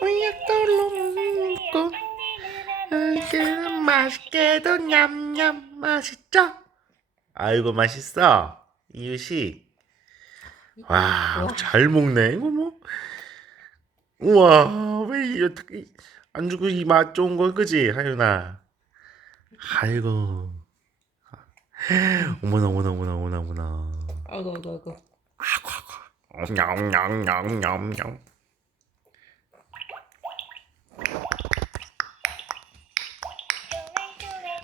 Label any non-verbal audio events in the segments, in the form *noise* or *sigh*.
약돌로 먹고 그는 맛있게도 냠냠. 맛있죠? 아이고 맛있어. 이유식. 와 잘 먹네. 이거 뭐. 우와 왜이 어떻게 안 주고 이 맛 좋은 거 그지 하윤아? 아이고. 어머나 어머나 어머나 어머나 어머나. 아이고 아이고 아이고. 냠냠냠냠냠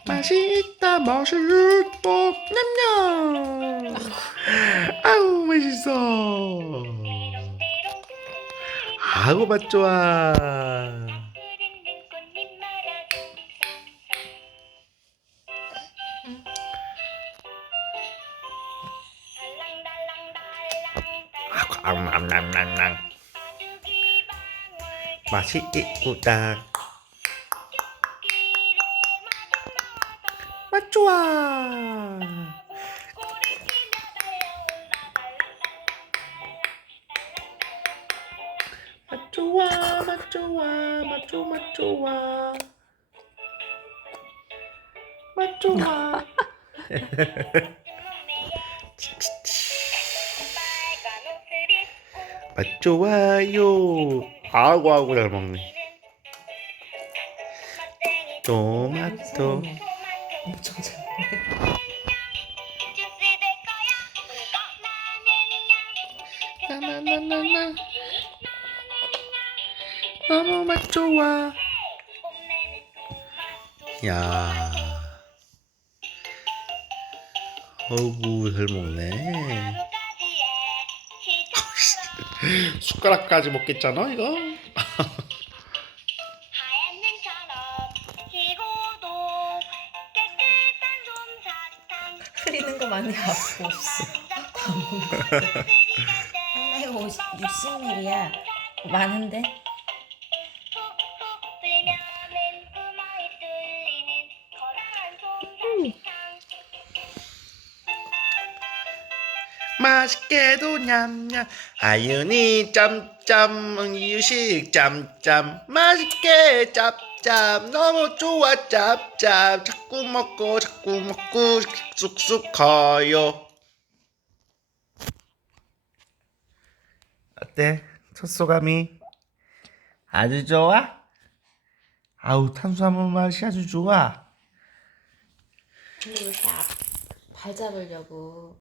맛있다 맛있다 냠냠. 아우 맛있어. 아우 맛 좋아. 아우 암암암암암 맛이 있구다 맛 좋아. 맛 좋아 맛 좋아 맛 좋아 맛 좋아. 맛 좋아. *laughs* 맛 좋아요. 아구 아구 잘 먹네. 토마토 엄청 잘 나나나나나 너무 맛 좋아 야. 어구 잘 먹네. *laughs* 숟가락까지 먹겠잖아 이거 *laughs* 거 많이 갖고 없어. 다 하나에 50, 60ml야. 많은데? 맛있게도 냠냠. 아윤이 짬짬 이유식 짬짬. 맛있게 짭짭 너무 좋아 짭짭. 자꾸 먹고 자꾸 먹고 쑥쑥 커요. 어때? 첫 소감이? 아주 좋아? 아우 탄수화물 맛이 아주 좋아. 근데 왜 이렇게 앞- 발 잡으려고